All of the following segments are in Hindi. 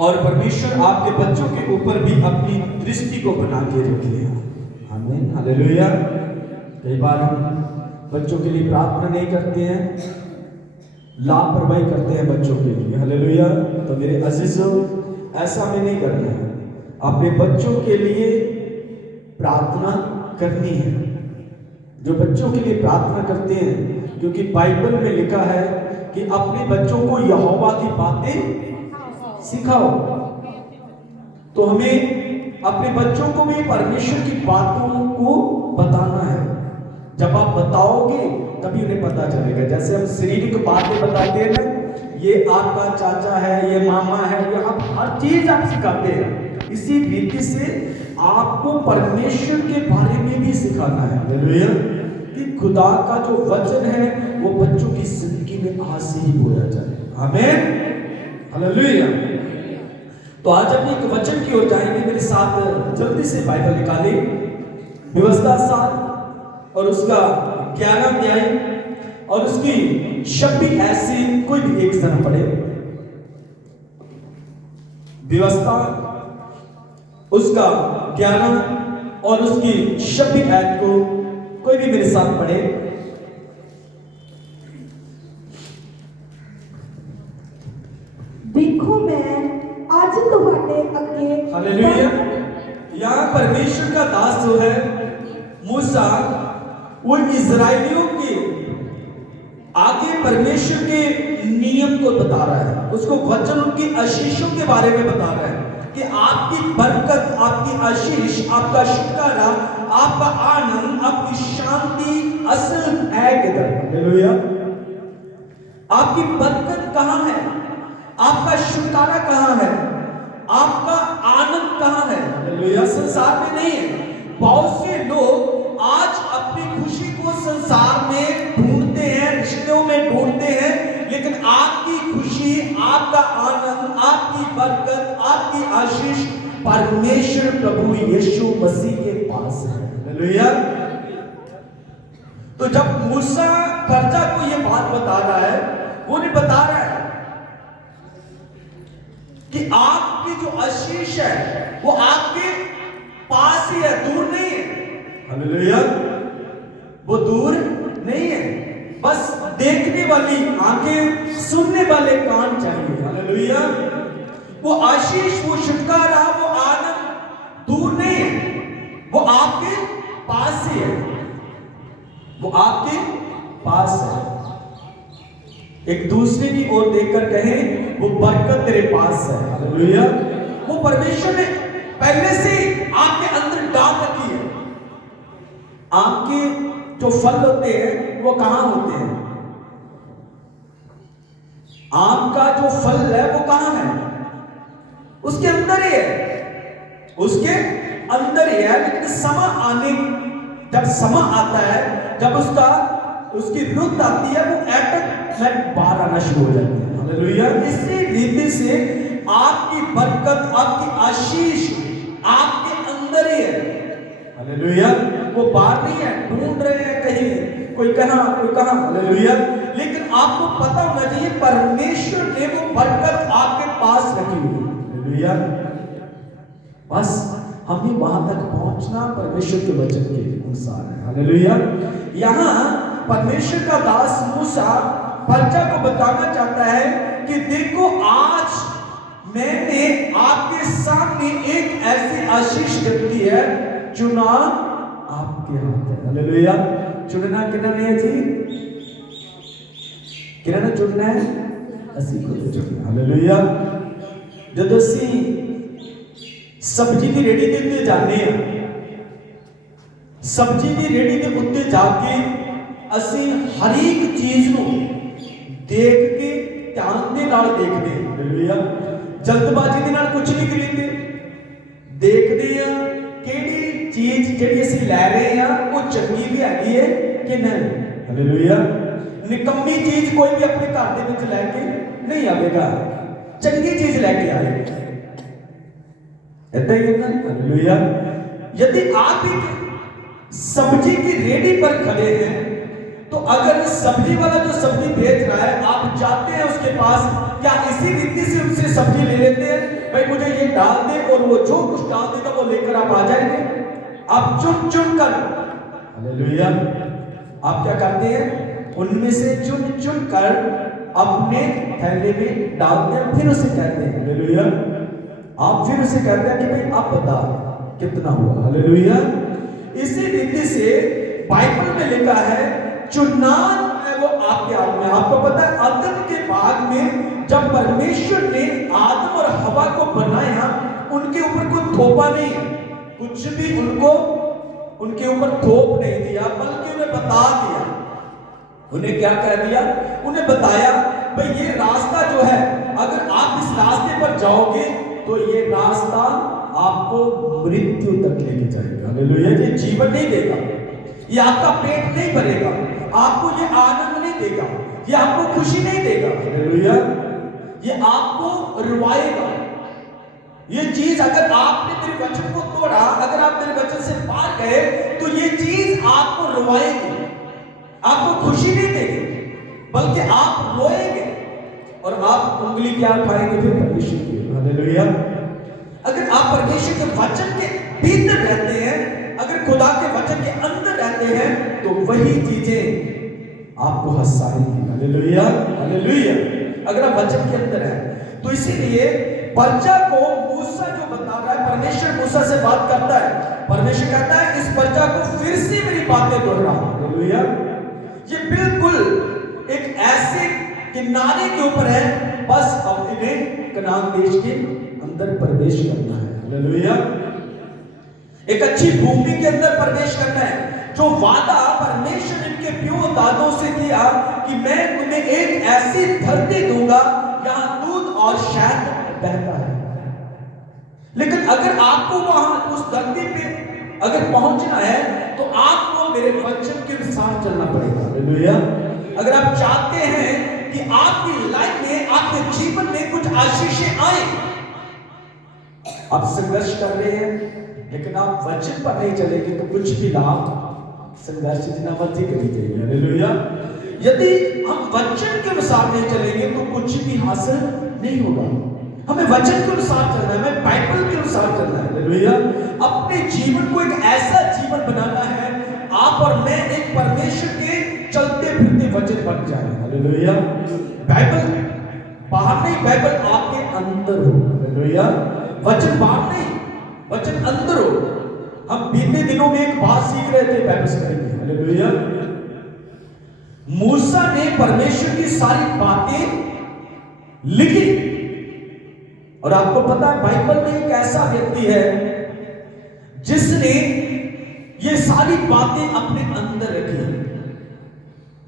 और परमेश्वर आपके बच्चों के ऊपर भी अपनी दृष्टि को बना के रखे। आमीन, हालेलुया। कई बार हम बच्चों के लिए प्रार्थना नहीं करते हैं, लापरवाही करते हैं बच्चों के लिए। हालेलुया। तो मेरे अजीजों, ऐसा हमें नहीं करना है। अपने बच्चों के लिए प्रार्थना करनी है। जो बच्चों के लिए प्रार्थना करते हैं, क्योंकि बाइबल में लिखा है कि अपने बच्चों को यहोवा की बातें सिखाओ। तो हमें अपने बच्चों को भी परमेश्वर की बातों को बताना है। जब आप बताओगे तभी उन्हें पता चलेगा। जैसे हम शारीरिक बातें बताते हैं ना, ये आपका चाचा है, ये मामा है, ये आप हर चीज आप सिखाते हैं। इसी रीति से आपको परमेश्वर के बारे में भी सिखाना है। हालेलुया। कि खुदा का जो वचन है वो बच्चों की जिंदगी में आज से ही बोया जाए। आमीन, हालेलुया। तो आज हम एक वचन की ओर जाएंगे। मेरे साथ जल्दी से बाइबल निकालें। व्यवस्था 7 और उसका 11 अध्याय और उसकी 26 ऐसी कोई भी एक जना पढ़े। व्यवस्था उसका 11 और उसकी 26 ऐत को कोई भी मेरे साथ पढ़े। देखो मैं आज तुम्हारे अगे। हालेलुया। यहाँ परमेश्वर का दास जो है मूसा, वो इजराइलियों के आगे परमेश्वर के नियम को बता रहा है। उसको वचन उनकी आशीषों के बारे में बता रहा है कि आपकी बरकत, आपकी आशीष, आपका छुटकारा, आपका आनंद, आपकी शांति असल है किधर। हालेलुया। आपकी बरकत कहां है, आपका छुटकारा कहां है, आपका आनंद कहां है। हालेलुया। संसार में नहीं है। बहुत से लोग आज अपनी खुशी को संसार में ढूंढते हैं, रिश्तों में ढूंढते हैं, लेकिन आपकी खुशी, आपका आनंद, आपकी बरकत, आपकी आशीष परमेश्वर प्रभु यीशु मसीह के पास है। हालेलुया। तो जब मूसा प्रजा को यह बात बता रहा है, वो नहीं बता रहा है कि आपकी जो आशीष है वो आपके पास ही है, दूर नहीं है। हालेलुया। वो दूर नहीं है, बस देखने वाली आंखें, सुनने वाले कान चाहिए। हालेलुया। वो आशीष, वो छुटकारा, वो आनंद दूर नहीं है, वो आपके पास ही है। वो आपके पास है। एक दूसरे की ओर देखकर कहें, वो बरकत तेरे पास है। हालेलुया। वो परमेश्वर ने पहले से आपके अंदर डाल रखी है। आपके जो फल होते हैं वो कहां होते हैं? आम का जो फल है वो कहां है? उसके अंदर ही है, उसके अंदर ही है। लेकिन जब समा आता है, जब उसकी रुत आती है, वो एटक बाहर आना शुरू हो जाती है। हालेलुया। इसी रीति से आपकी बरकत, आपकी आशीष आपके अंदर ही है। हालेलुया। वो बाहर नहीं है, ढूंढ रहे हैं कहीं, कोई कहां कोई कहां। हालेलुया। लेकिन आपको पता होना चाहिए परमेश्वर ने वो बरकत आपके पास रखी हुई है। हालेलुया। बस हमें वहां तक पहुंचना परमेश्वर के वचन के अनुसार है। हालेलुया। यहां परमेश्वर का दास मूसा प्रजा को बताना चाहता है कि देखो, आज मैंने आपके सामने एक ऐसी आशीष रखी है, चुनाव आपके हाथ है। हालेलुया। चुनना किना नहीं है जी? किना चुनना है? असी को चुनना। हालेलुया। जब असी सब्जी की रेडी के उत्ते जाने हैं, सब्जी की रेडी के उत्ते जाके असी हर एक चीज को देख के ध्यान के नाल देखते हैं। हालेलुया। जल्दबाजी के नाल कुछ नहीं खरीदते, देखते हैं किहड़ी चीज जिहड़ी असी लै रहे हैं वो चंगी भी हैगी है कि नहीं। हालेलुया। निकम्मी चीज कोई भी अपने घर दे विच लैके नहीं आवेगा, चंगी चीज लैके आएगा। ऐसा ही है ना। हालेलुया। यदि आप एक सब्जी की रेडी पर खड़े हैं तो अगर सब्जी वाला जो सब्जी बेच रहा है, आप जाते हैं उसके पास, क्या इसी रीति से उससे सब्जी ले लेते हैं? भाई मुझे ये डाल दे, और वो जो कुछ डाल देगा वो लेकर आप आ जाएंगे? आप चुन चुन कर, हालेलुया, आप क्या करते हैं? उनमें से चुन चुन कर अपने थैले में डालते हैं, फिर उसे कहते हैं, हालेलुया, आप फिर उसे कहते हैं कि भाई आप बता कितना हुआ, हालेलुया। इसी रीति से बाइबल में लिखा है चुनाव है वो आपके हाथ में। आपको पता है अदन के बाग में जब परमेश्वर ने आदम और हवा को बनाया, उनके ऊपर कोई थोपा नहीं, कुछ भी उनको उनके ऊपर थोप नहीं दिया, बल्कि उन्हें बता दिया। उन्हें क्या कह दिया? उन्हें बताया भाई ये रास्ता जो है, अगर आप इस रास्ते पर जाओगे तो ये रास्ता आपको मृत्यु तक लेके जाएगा, हालेलुया। ये जीवन नहीं देगा, ये आपका पेट नहीं भरेगा, आपको ये आनंद नहीं देगा, ये आपको खुशी नहीं देगा, हालेलुया। ये आपको रुवाएगा। ये चीज अगर आपने मेरे वचन को तोड़ा, अगर आप मेरे वचन से पार गए, तो ये चीज आपको रुवाएगी, आपको खुशी नहीं देगी, बल्कि आप रोएंगे और आप उंगली क्या उठाएंगे? फिर परमेश्वर की, हालेलुया। अगर आप परमेश्वर के वचन के भीतर रहते हैं, अगर खुदा के वचन के अंदर रहते हैं, तो वही चीजें आपको हंसाएंगी, हालेलुया, हालेलुया। अगर आप वचन के अंदर हैं, तो इसीलिए पर्चा को मूसा जो बता रहा है, परमेश्वर मूसा से बात करता है, परमेश्वर कहता है इस पर्चा को फिर से मेरी बातें दोहरा, हालेलुया। ये बिल्कुल एक ऐसे किनारे के ऊपर है, बस अब इन्हें कनान देश के अंदर प्रवेश करना है, हालेलुया। एक अच्छी भूमि के अंदर प्रवेश करना है, जो वादा परमेश्वर ने इनके पिता दादों से किया कि मैं तुम्हें एक ऐसी धरती दूंगा जहां दूध और शहद बहता है। लेकिन अगर आपको वहां उस धरती पे अगर पहुंचना है, तो आपको मेरे वचन के अनुसार चलना पड़ेगा, हालेलुया। अगर आप चाहते हैं कि आपकी लाइफ में, आपके जीवन में कुछ आशीषें आए, आप संघर्ष कर रहे हैं, लेकिन आप वचन पर नहीं चलेंगे, तो कुछ भी लाभ, संघर्ष जितना मर्जी करी जाएगी, हालेलुया। यदि हम वचन के अनुसार नहीं चलेंगे, तो कुछ भी हासिल नहीं होगा। हमें वचन के अनुसार चलना है, हमें बाइबल के अनुसार चलना है, हालेलुया। अपने जीवन को एक ऐसा जीवन बनाना है, आप और मैं एक परमेश्वर के चलते फिरते वचन बन जाए, हालेलुया। बाइबल बाहर नहीं, बाइबल आपके अंदर हो, हालेलुया। वचन बाहर नहीं, वचन अंदर हो। हम बीते दिनों में एक बात सीख रहे थे बाइबल से, हालेलुया। मूसा ने परमेश्वर की सारी बातें लिखी, और आपको पता है बाइबल में एक ऐसा व्यक्ति है जिसने ये सारी बातें अपने अंदर रखी।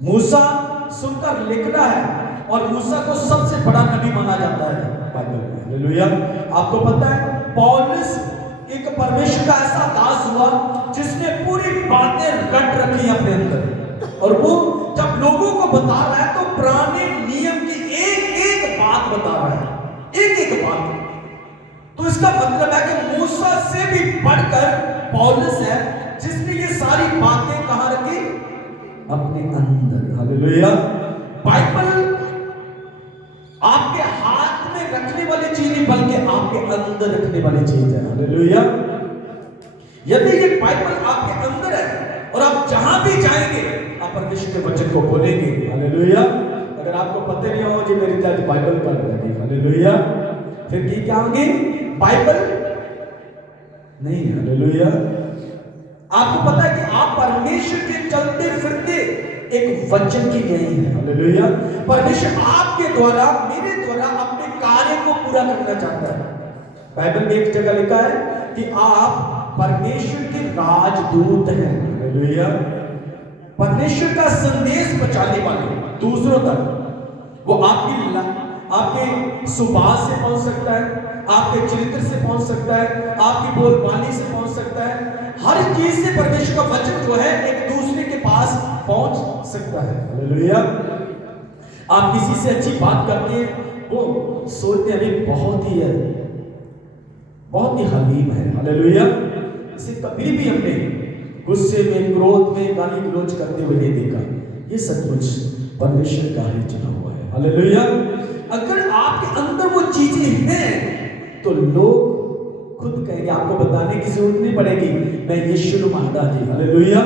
मूसा सुनकर लिख रहा है, और मूसा को सबसे बड़ा नबी माना जाता है बाइबल में, हालेलुया। आपको पता है पौलुस एक परमेश्वर का ऐसा दास हुआ जिसने पूरी बातें रट रखी अपने अंदर, और वो जब लोगों को बता रहा है तो पुराने नियम की एक एक बात बता रहा है, एक एक बात। तो इसका मतलब है कि मूसा से भी बढ़कर पौलुस है, जिसने ये सारी बातें कहां रखी? अपने अंदर, हालेलुया। बाइबल आपके हाथ में रखने वाली चीज नहीं, बल्कि आपके अंदर रखने वाली चीज है, हालेलुया। यदि ये बाइबल आपके अंदर है, और आप जहां भी जाएंगे आप परमेश्वर के वचन को बोलेंगे, हालेलुया। अगर आपको पता नहीं हो जी मेरी आज बाइबल पढ़ रही है, हालेलुया, फिर की क्या होगी? बाइबल नहीं, हालेलुया। आपको पता है कि आप परमेश्वर के चलते फिरते एक वचन की न्यायी है, हालेलुया। परमेश्वर आपके द्वारा, मेरे द्वारा अपने कार्य को पूरा करना चाहता है। बाइबल में एक जगह लिखा है कि आप परमेश्वर के राजदूत हैं, हालेलुया। परमेश्वर का संदेश पहुंचाने वाले दूसरों तक। वो आपके सुभाष से पहुंच सकता है, आपके चरित्र से पहुंच सकता है, आपकी बोलबानी से पहुंच सकता है। हर चीज से परमेश्वर का वचन जो है एक दूसरे के पास पहुंच सकता है, हालेलुया। आप किसी से अच्छी बात करते हैं, वो सोचते हैं बहुत ही हलीम है, हालेलुया। इसे कभी भी हमने गुस्से में, क्रोध में, गाली गलौज करते हुए नहीं देखा। ये सचमुच परमेश्वर का ही चुना हुआ है। हालेलुया। अगर आपके अंदर वो चीजें हैं तो लोग खुद कहेंगे, आपको बताने की जरूरत नहीं पड़ेगी, मैं यीशु को मानता जी। हालेलुया।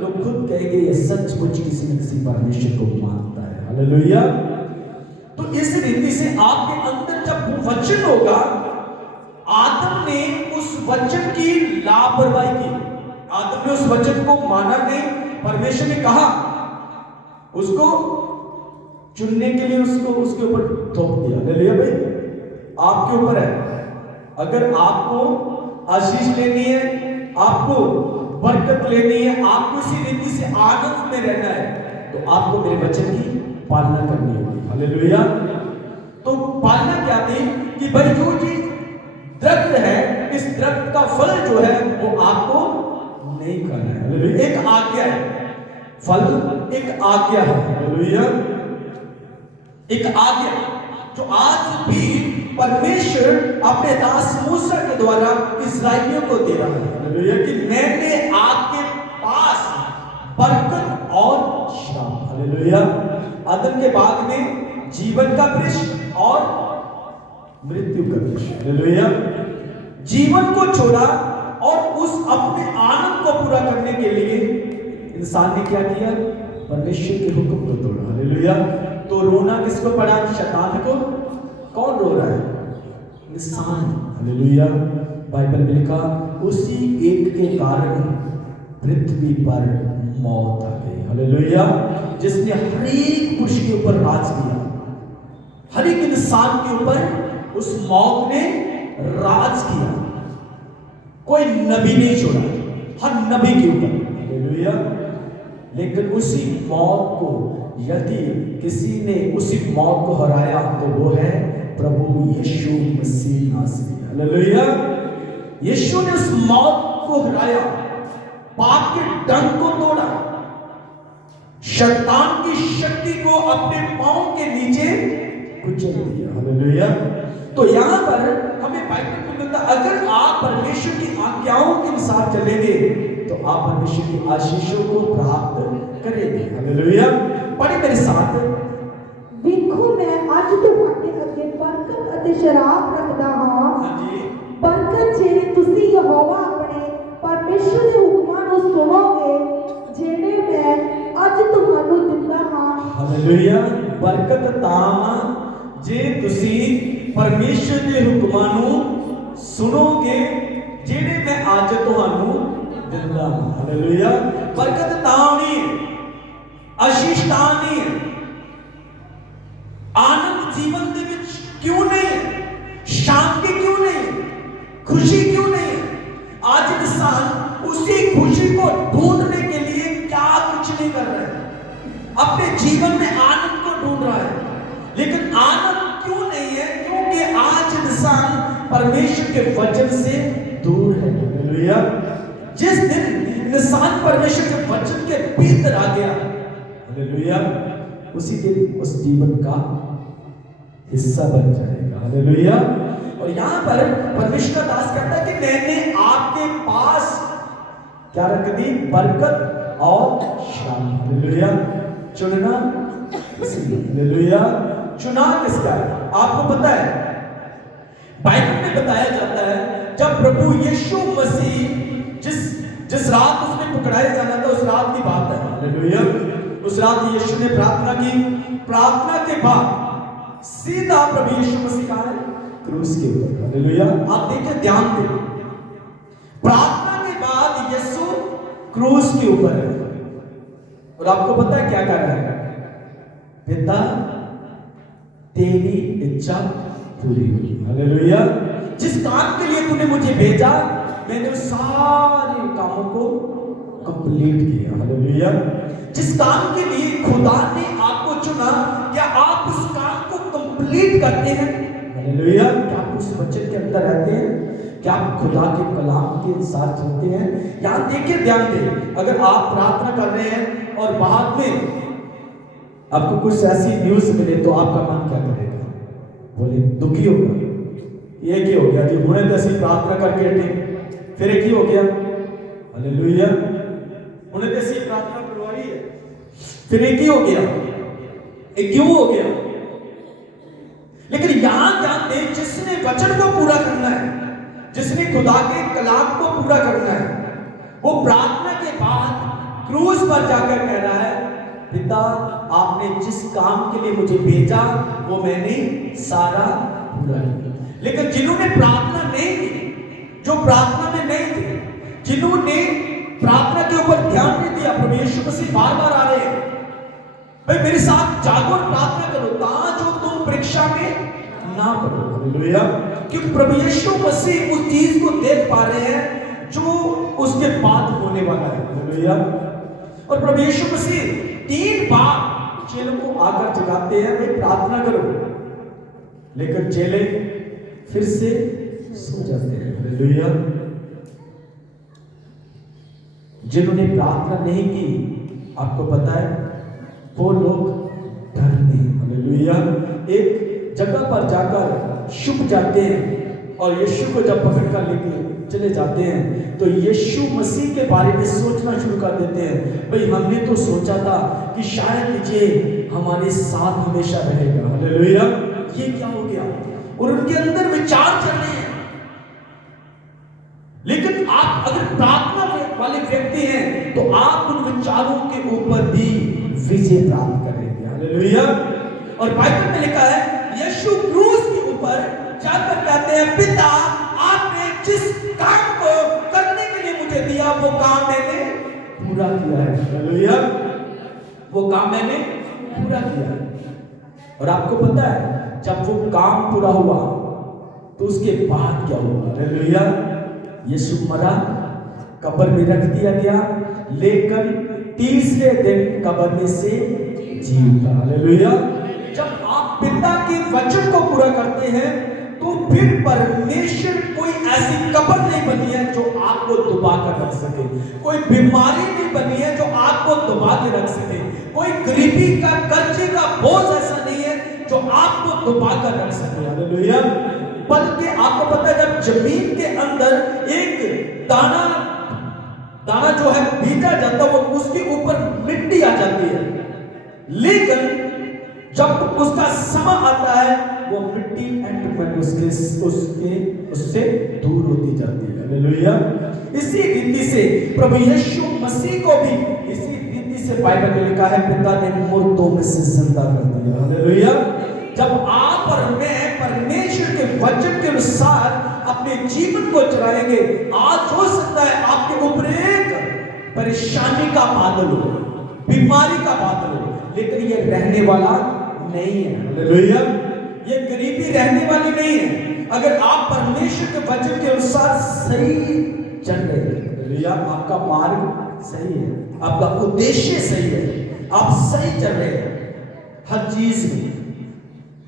लोग खुद कहेंगे ये सचमुच किसी न किसी परमेश्वर को मानता है। हालेलुया। तो इस रीति से आपके अंदर जब वो वचन होगा, आदम ने उस वचन की लापरवाही की, आदम ने उस वचन को माना नहीं। परमेश्वर ने कहा, उसको चुनने के लिए उसको उसके ऊपर थोप दिया। हालेलुया। भाई आपके ऊपर है, अगर आपको आशीष लेनी है, आपको बरकत लेनी है, आपको इसी रीति से आनंद में रहना है, तो आपको मेरे वचन की पालना करनी होगी। हालेलुया। तो पालना क्या थी कि भाई जो चीज दरख्त है, इस दरख्त का फल जो है वो आपको नहीं खाना है। हालेलुया। एक आज्ञा है, फल एक आज्ञा है। हालेलुया। एक आज्ञा जो आज भी परमेश्वर अपने दास मूसा के द्वारा इस्राएलियों को दे रहा है। हालेलुया। कि मैंने आपके पास बरकत और श्राप। हालेलुया। आदम के बाद में जीवन का वृक्ष और मृत्यु का वृक्ष। हालेलुया। जीवन को छोड़ा और उस अपने आनंद को पूरा करने के लिए इंसान ने क्या किया? परमेश्वर के हुक्म को तोड़ा। हालेलुया। तो रोना किसको पड़ा? शैतान को। कौन रो रहा है? इंसान। हालेलुया। बाइबल में लिखा, उसी एक के कारण पृथ्वी पर मौत आ गई। हालेलुया। जिसने हर एक पुरुष के ऊपर राज किया, हर एक इंसान के ऊपर उस मौत ने राज किया। कोई नबी नहीं छोड़ा, हर नबी के ऊपर। हालेलुया। लेकिन उसी मौत को यदि किसी ने उसी मौत को हराया तो वो है प्रभु यीशु मसीह नासरी। हालेलुया। यीशु ने उस मौत को हराया, पाप के डंक को तोड़ा, शैतान की शक्ति को अपने पांव के नीचे कुचल दिया। हालेलुया। तो यहां पर हमें बाइबल में मिलता, अगर आप परमेश्वर की आज्ञाओं के अनुसार चलेंगे तो आप परमेश्वर की आशीषों को प्राप्त करेंगे। हालेलुया। पढ़े मेरे साथ। ਵੇਖੋ मैं ਅੱਜ ਤੁਹਾਡੇ ਅੱਗੇ ਬਰਕਤ ਅਤੇ ਸ਼ਰਾਪ ਰੱਖਦਾ ਹਾਂ। ਹਾਂਜੀ। ਬਰਕਤ ਜੇ ਤੁਸੀਂ ਯਹੋਵਾ ਆਪਣੇ ਪਰਮੇਸ਼ਰ ਦੇ ਹੁਕਮਾਂ ਨੂੰ ਸੁਣੋਗੇ ਜਿਹੜੇ ਮੈਂ ਅੱਜ ਤੁਹਾਨੂੰ ਦਿੰਦਾ ਹਾਂ। ਹਾਲੇਲੂਇਆ। ਬਰਕਤ ਤਾਂ ਜੇ ਤੁਸੀਂ ਪਰਮੇਸ਼ਰ ਦੇ ਹੁਕਮਾਂ ਨੂੰ ਸੁਣੋਗੇ ਜਿਹੜੇ ਮੈਂ ਅੱਜ ਤੁਹਾਨੂੰ ਦਿੰਦਾ ਹਾਂ। ਹਾਲੇਲੂਇਆ। ਬਰਕਤ ਤਾਂ ਨਹੀਂ ਹੈ, ਆਸ਼ੀਸ਼ ਤਾਂ ਨਹੀਂ ਹੈ, आनंद जीवन दे विच क्यों नहीं है, शांति क्यों नहीं है, खुशी क्यों नहीं है? आज इंसान उसी खुशी को ढूंढने के लिए क्या कुछ नहीं कर रहा है, अपने जीवन में आनंद को ढूंढ रहा है, लेकिन आनंद क्यों नहीं है? क्योंकि आज इंसान परमेश्वर के वचन से दूर है। हालेलुया। जिस दिन इंसान परमेश्वर के वचन के भीतर आ गया, हालेलुया, उसी दिन उस जीवन का हिस्सा बन जाएगा। हालेलुया। और यहां पर परमेश्वर का दास कहता है कि मैंने आपके पास क्या रख दी? बरकत और श्राप। हालेलुया। चुनना किसकी? हालेलुया। चुना किसका है? आपको पता है, बाइबल में बताया जाता है जब प्रभु यीशु मसीह जिस रात उसने पकड़ाया जाना था, उस रात की बात है। हालेलुया। उस रात यीशु ने प्रार्थना की, प्रार्थना के बाद सीधा प्रभु यीशु मसीह कहां है? क्रूस के ऊपर। हालेलुया। आप देखिए, ध्यान दें, प्रार्थना के बाद यीशु क्रूस के ऊपर है और आपको पता है क्या कर रहा है? पिता तेरी इच्छा पूरी हुई। हालेलुया। जिस काम के लिए तूने मुझे भेजा, मैंने उस सारे कामों को कंप्लीट किया। हालेलुया। जिस काम के लिए खुदा ने आपको चुना, क्या आप उस काम को कंप्लीट करते हैं? हालेलुया। क्या आप उस वचन के अंदर रहते हैं? क्या आप खुदा के कलाम के अनुसार चलते हैं? यहां देखिए, ध्यान दें, अगर आप प्रार्थना कर रहे हैं और बाद में आपको कुछ ऐसी न्यूज मिले तो आपका मन क्या करेगा? बोले दुखी होगा। ये क्या हो गया जी, हुणे तो ऐसी प्रार्थना करके हटे, फिर एक ही हो गया। हालेलुया। हुणे तो ऐसी प्रार्थना करवाई है, फिर एक ही हो गया, एक क्यों हो गया। लेकिन यहां ध्यान दें, जिसने वचन को पूरा करना है, जिसने खुदा के कलाम को पूरा करना है, वो प्रार्थना के बाद क्रूस पर जाकर कह रहा है, पिता आपने जिस काम के लिए मुझे भेजा वो मैंने सारा पूरा किया। लेकिन जिन्होंने प्रार्थना नहीं की, जो प्रार्थना में नहीं थे, जिन्होंने प्रार्थना के ऊपर ध्यान नहीं दिया, प्रभु यीशु मसीह बार बार आ रहे हैं, भाई मेरे साथ जागो और प्रार्थना करो ताकि तुम परीक्षा में ना पड़ो। हालेलुया। क्योंकि प्रभु यीशु मसीह उस चीज को देख पा रहे हैं जो उसके बाद होने वाला है। हालेलुया। और प्रभु यीशु मसीह 3 बार चेलों को आकर जगाते हैं, भाई प्रार्थना करो, लेकिन चेले फिर से सो जाते हैं। हालेलुया। जिन्होंने प्रार्थना नहीं की, आपको पता है वो लोग डरते हैं। हालेलुया। एक जगह पर जाकर छुप जाते हैं और यीशु को जब पकड़ कर लेके चले जाते हैं तो यीशु मसीह के बारे में सोचना शुरू कर देते हैं, भाई हमने तो सोचा था कि शायद ये हमारे साथ हमेशा रहेगा। हालेलुया। ये क्या हो गया? और उनके अंदर विचार चल रहे हैं। लेकिन आप अगर प्रार्थना वाले व्यक्ति हैं तो आप उन विचारों के ऊपर भी विजय प्राप्त करेंगे। हालेलुया। और बाइबल में लिखा है, यीशु क्रूस के ऊपर जाकर कहते हैं, पिता आपने जिस काम को करने के लिए मुझे दिया वो काम मैंने पूरा किया है। हालेलुया। वो काम मैंने पूरा किया है। और आपको पता है जब वो काम पूरा हुआ तो उसके बाद क्या हुआ? हालेलुया। यीशु मरा, कब्र में रख दिया गया, लेकिन तीसरे दिन कब्र में से जी उठा। हालेलुया। जब आप पिता के वचन को पूरा करते हैं तो फिर परमेश्वर कोई ऐसी कब्र नहीं बनी है जो आपको दबा कर रख सके, कोई बीमारी नहीं बनी है जो आपको दबा के रख सके, कोई गरीबी का कर्जे का बोझ ऐसा नहीं है जो आपको दबा कर रख सके। हालेलुया। बल्कि आपको पता है जब जमीन के अंदर एक दाना जो है बीजा जाता है, वो उसके ऊपर मिट्टी आ जाती है, लेकिन जब उसका समय आता है वो मिट्टी उससे दूर होती जाती है। हालेलुया। इसी रीति से प्रभु यीशु मसीह को भी इसी रीति से बाइबल में लिखा है, पिता ने मुर्दों में से जिंदा कर दिया। हालेलुया। जब आप और मैं परमेश्वर के वचन के अनुसार अपने जीवन को चलाएंगे, आज हो सकता है आपके ऊपर एक परेशानी का बादल हो, बीमारी का बादल हो, लेकिन ये रहने वाला नहीं है। हालेलुया। ये गरीबी रहने वाली नहीं है अगर आप परमेश्वर के वचन के अनुसार सही चल रहे हैं। हालेलुया। आपका मार्ग सही है, आपका उद्देश्य सही है, आप सही चल रहे हैं हर चीज में।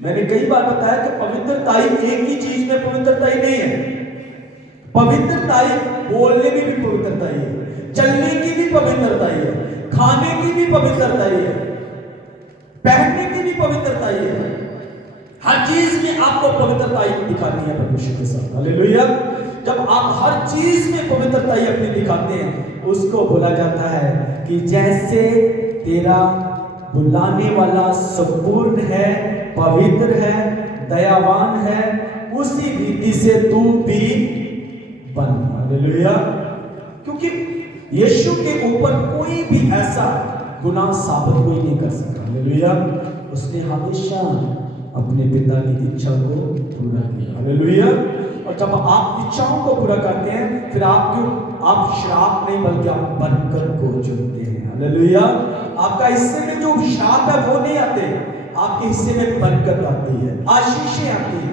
मैंने कई बार बताया कि पवित्रताई एक ही चीज में पवित्रताई नहीं है। पवित्रताई बोलने में भी पवित्रताई है, चलने की भी पवित्रताई है, खाने की भी पवित्रताई है, पहनने की भी पवित्रताई है। हर चीज में आपको पवित्रताई दिखानी है परमेश्वर के साथ। हालेलुया। जब आप हर चीज में पवित्रताई अपनी दिखाते हैं, उसको बोला जाता है कि जैसे तेरा बुलाने वाला संपूर्ण है, पवित्र है, दयावान है, उसी रीति से तू भी बन। हालेलुया। क्योंकि यीशु के ऊपर कोई भी ऐसा गुनाह साबित कोई नहीं कर सकता। हालेलुया। उसने हमेशा अपने पिता की इच्छा को पूरा किया। हालेलुया। और जब आप इच्छाओं को पूरा करते हैं फिर आप श्राप नहीं बल्कि आप बरकत को चुनते हैं। हालेलुया। आपका हिस्से में जो श्राप है वो नहीं आते, आपके हिस्से में बरकत आती है, आशीषें आती है,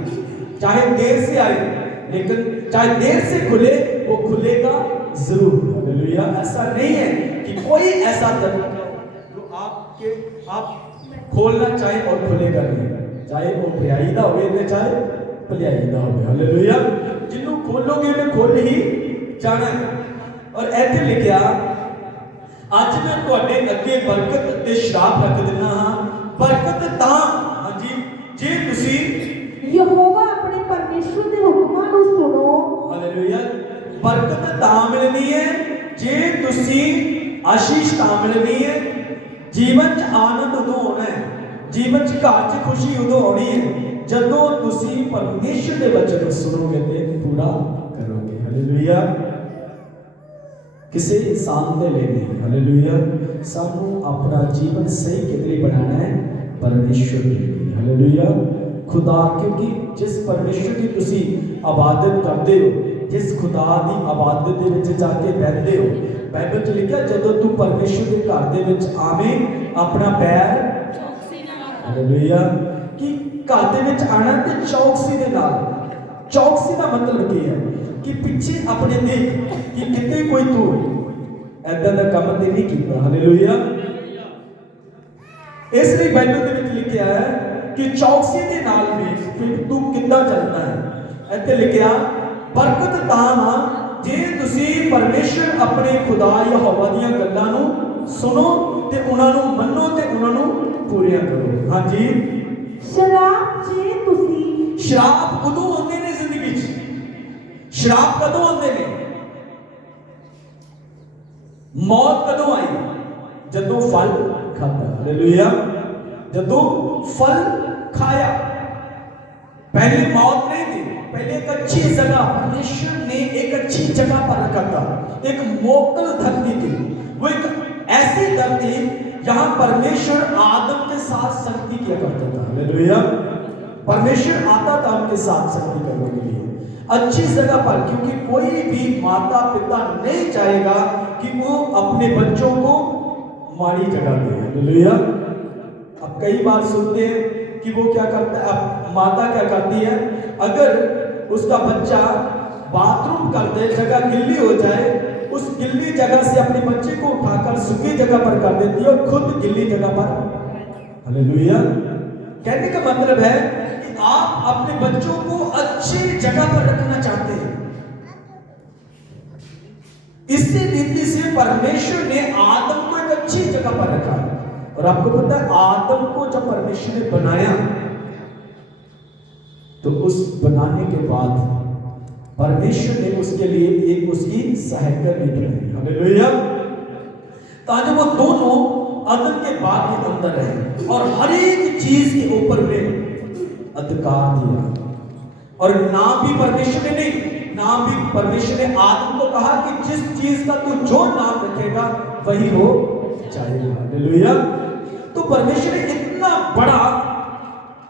चाहे देर से आए, लेकिन चाहे देर से खुले वो खुलेगा जरूर। हालेलुया। ऐसा नहीं है कि कोई ऐसा तरीका जो आप खोलना चाहे और खुलेगा नहीं, चाहे वो प्यायदा हो चाहे प्यायदा हो। हालेलुया। जिन्हों खोलोगे उन्हें खोल ही जाना है। और ऐसे लिखा आज मैं ਤੁਹਾਡੇ ਅੱਗੇ ਬਰਕਤ ਤੇ ਸ਼ਰਾਪ ਰੱਖ ਦਿੰਦਾ ਹਾਂ। ਬਰਕਤ ਤਾਂ ਹਾਂਜੀ ਜੇ ਤੁਸੀਂ ਯਹੋਵਾ ਆਪਣੇ ਪਰਮੇਸ਼ਰ ਦੇ ਹੁਕਮਾਂ ਨੂੰ ਸੁਣੋ। ਹਾਲੇਲੂਇਆ। ਬਰਕਤ ਤਾਂ ਮਿਲਣੀ ਹੈ ਜੇ ਤੁਸੀਂ ਆਸ਼ੀਸ਼ ਤਾਂ ਮਿਲਣੀ ਹੈ जीवन च आनंद उदों होना है, जीवन च घर च खुशी उदों होनी है जदों तुसी परमेश्वर दे वचन को सुनोगे ते पूरा करोगे। हालेलुया। किसी इंसान के लिए नहीं, हालेलुया। सानू अपना जीवन सही किधर बनाना है, परमेश्वर के लिए। हालेलुया। खुदा, क्योंकि जिस परमेश्वर की तुसी इबादत करते हो, जिस खुदा की इबादत दे विच जाके बैठते हो, बाइबल च लिखा जदों तू परमेश्वर के घर दे विच आवे अपना पैर चौकसी नाल, हालेलुया, कि घर दे विच आना ते चौकसी दे नाल। चौकसी का मतलब की है कि पीछे अपने देख कि कितने कोई तू ऐदा दा काम ते नहीं कीता। हालेलुया। इसलिए बाइबल दे विच लिखा है कि चौकसी दे नाल भी फिर तू किद्दां चलना है। इत्थे लिखा बरकत तां आ जे तुसी परमेश्वर अपने खुदा यहोवा दीयां गल्लां नूं सुनो ते उन्हां नूं मन्नो ते उन्हां नूं पूरियां करो। हाँ जी। शराब जे तुसी, शराब उदों आउंदे ने जिंदगी च, शराब कदों आउंदे ने, मौत कदों आई, जदों फल खाता। हालेलुया। जदों फल खाया। पहले मौत नहीं थी, पहले एक अच्छी जगह परमेश्वर ने एक अच्छी जगह पर रखा था। एक मोकल धरती थी, वो एक ऐसी धरती जहां परमेश्वर आदम के साथ संगति किया करता था। हालेलुया। परमेश्वर आता था उनके साथ संगति करने के लिए अच्छी जगह पर, क्योंकि कोई भी माता पिता नहीं चाहेगा कि वो अपने बच्चों को माड़ी जगह दे। हालेलुया। अब कई बार सुनते हैं कि वो क्या करता है, अब माता क्या करती है, अगर उसका बच्चा बाथरूम कर दे, जगह गिल्ली हो जाए, उस गिल्ली जगह से अपने बच्चे को उठाकर सूखी जगह पर कर देती है और खुद गिल्ली जगह पर। हालेलुया। कहने का मतलब है कि आप अपने बच्चों को अच्छी जगह पर रखना चाहते हैं। इसी रीति से परमेश्वर ने आदम को एक अच्छी जगह पर रखा। और आपको पता है आदम को जब परमेश्वर ने बनाया तो उस बनाने के बाद परमेश्वर ने उसके लिए एक उसकी सहायता भी बनाई। हालेलुया। ताकि वो दोनों अदन के बाद के अंदर रहे और हर एक चीज के ऊपर में अधिकार दिया। और नाम भी परमेश्वर ने नहीं, नाम भी परमेश्वर ने आदम को कहा कि जिस चीज का तू जो नाम रखेगा वही हो जाएगा। हालेलुया। तो परमेश्वर ने इतना बड़ा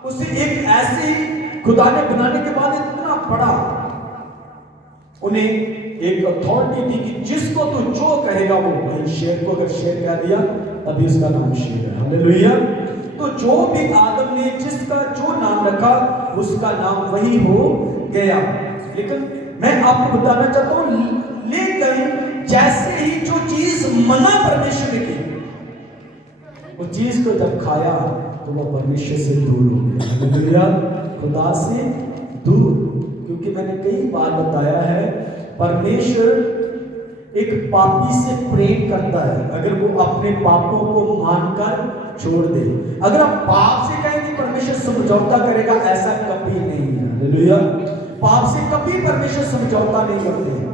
उसे एक ऐसी खुदा ने बनाने के बाद इतना बड़ा उन्हें एक अथॉरिटी दी कि जिसको तू जो कहेगा वो वही। शेर को अगर शेर कह दिया तभी उसका नाम शेर है। हालेलुया। तो जो भी आदम ने जिसका जो नाम रखा उसका नाम वही हो गया। लेकिन मैं आपको बताना चाहता हूं, लेकिन जैसे ही जो चीज मना परमेश्वर ने की, वो चीज को जब खाया तो वो परमेश्वर से दूर हो गया। हालेलुया। खुदा से दूर। क्योंकि मैंने कई बार बताया है परमेश्वर एक पापी से प्रेम करता है अगर वो अपने पापों को मानकर छोड़ दे। अगर आप पाप से कहेंगे परमेश्वर समझौता करेगा, ऐसा कभी नहीं है। हालेलुया। पाप से कभी परमेश्वर समझौता नहीं करते हैं,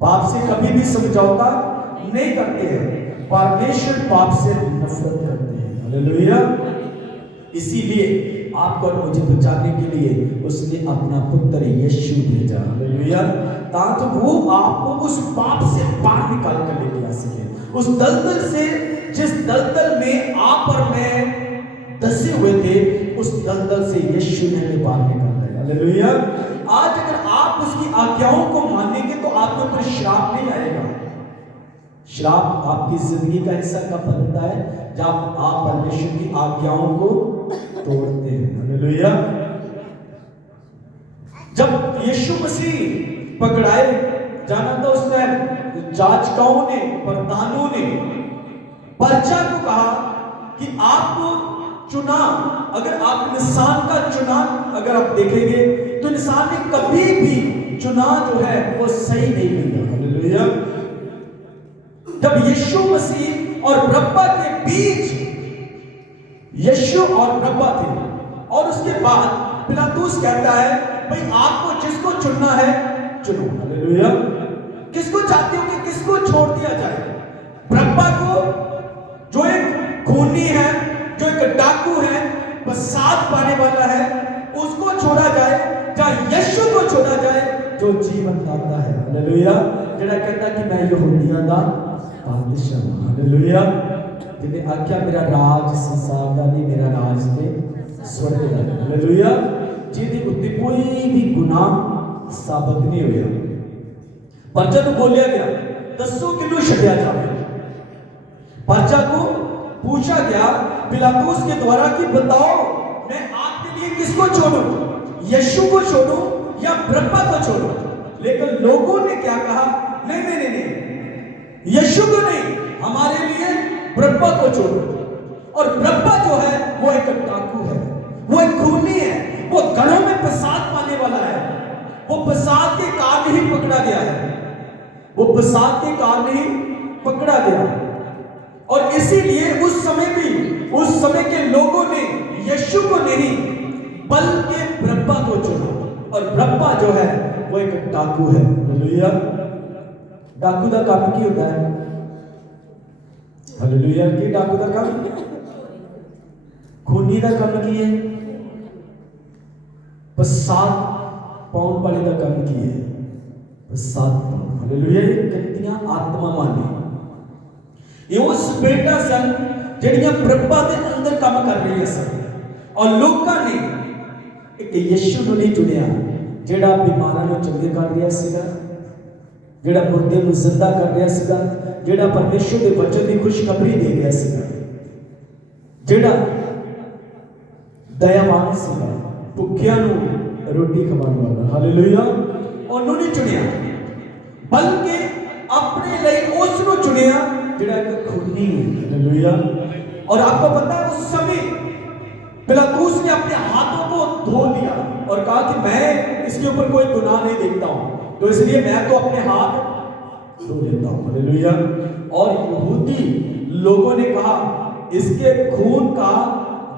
पाप से कभी भी समझौता नहीं करते हैं। परमेश्वर पाप से नफरत करते हैं। हालेलुया। इसीलिए आपको और मुझे बचाने के लिए उसने अपना पुत्र यीशु भेजा। हालेलुया। ताकि वो आपको उस पाप से बाहर निकाल कर लेके आ सके, उस दलदल से जिस दलदल में आप और मैं दसे हुए थे, उस दलदल से यीशु ने हमें बाहर निकाला है। हालेलुया। आज अगर आप उसकी आज्ञाओं को मानेंगे तो आपके ऊपर श्राप नहीं आएगा। श्राप आपकी जिंदगी का हिस्सा कब बनता है, जब आप परमेश्वर की आज्ञाओं को तोड़ते हैं। हालेलुया। जब यीशु मसीह पकड़ाए जाना था उस टाइम जाजकाओं ने, प्रधानों ने पर्चा को कहा कि आपको चुना, अगर आप इंसान का चुना अगर आप देखेंगे तो इंसान ने कभी भी चुना जो है वो सही नहीं लिया। हालेलुया। जब यीशु मसीह और रब्बा के बीच यीशु और रब्बा थे और उसके बाद पिलातुस कहता है भाई आपको जिसको चुनना है चुनो। हालेलुया। किसको चाहते हो कि किसको छोड़ दिया जाए? रब्बा को जो एक जो जीवन दाता है। हालेलुया। ਜਿਹੜਾ ਕਹਿੰਦਾ ਕਿ ਮੈਂ ਯਹੂਦੀਆਂ ਦਾ ਬਾਦਸ਼ਾਹ ਹਾਂ। ਹਾलेलुया। ਜਿਹਨੇ ਆਖਿਆ ਮੇਰਾ ਰਾਜ ਸੰਸਾਰ ਦਾ ਨਹੀਂ, ਮੇਰਾ ਰਾਜ ਤੇ स्वर्ग ਦਾ ਹੈ। ਹਾलेलुया। ਜਿਹਦੇ ਉੱਤੇ ਕੋਈ ਵੀ ਗੁਨਾਹ ਸਾਬਤ नहीं ਹੋਇਆ। पर जब बोलिया गया दसो किन्नू छड्या जावे, पर्चा को पूछा गया पिलातुस के द्वारा कि बताओ मैं आपके लिए किसको छोड़ूं, यीशु को छोड़ूं या बरअब्बा को छोड़ूं? लेकिन लोगों ने क्या कहा, नहीं नहीं नहीं नहीं, यीशु को नहीं, हमारे लिए बरअब्बा को छोड़ो। और बरअब्बा जो है वो एक डाकू है, वो एक खूनी है, वो घरों में प्रसाद पाने वाला है, वो प्रसाद के कारण ही पकड़ा गया है, वो प्रसाद के कारण ही पकड़ा गया। और इसीलिए उस समय भी उस समय के लोगों ने यीशु को नहीं बल्कि बरअब्बा को चुना। और बरअब्बा जो है वो एक डाकू है। हालेलुया। डाकू का काम की होता है? हालेलुया। की डाकू का काम, खूनी का काम की है, प्रसाद पाउन वाले का काम की है, प्रसाद पाउन। हालेलुया। कितनियां आत्मा माने ये वो स्पिरिटा सन ਜਿਹੜੀਆਂ ਬਰअब्बा ਦੇ ਅੰਦਰ ਕੰਮ ਕਰ ਰਹੀਆਂ ਸਨ। ਔਰ ਲੋਕਾਂ ਨੇ ਇੱਕ ਯਿਸੂ ਨੂੰ ਨਹੀਂ ਚੁਣਿਆ ਜਿਹੜਾ ਬਿਮਾਰਾਂ ਨੂੰ ਚੰਗੇ ਕਰ ਰਿਹਾ ਸੀਗਾ, ਜਿਹੜਾ ਮੁਰਦੇ ਨੂੰ ਜ਼ਿੰਦਾ ਕਰ ਰਿਹਾ ਸੀਗਾ, ਜਿਹੜਾ ਪਰਮੇਸ਼ਰ ਦੇ ਵਚਨ ਦੀ ਖੁਸ਼ਖਬਰੀ ਦੇ ਰਿਹਾ ਸੀਗਾ, ਜਿਹੜਾ ਦਇਆਵਾਨ ਸੀਗਾ, ਭੁੱਖਿਆਂ ਨੂੰ ਰੋਟੀ ਖਵਾਉਣ ਵਾਲਾ। ਹਾਲੇਲੂਇਆ। ਉਹਨੂੰ ਨਹੀਂ ਚੁਣਿਆ बल्कि अपने लिए उसको चुनिया जिहड़ा एक खूनी है। हालेलुया। और आपको पता है उस समय पिलातुस ने अपने हाथों को धो लिया और कहा कि मैं इसके ऊपर कोई गुनाह नहीं देखता हूं, तो इसलिए मैं तो अपने हाथ धो लेता हूं। हालेलुया। और यहूदी लोगों ने कहा इसके खून का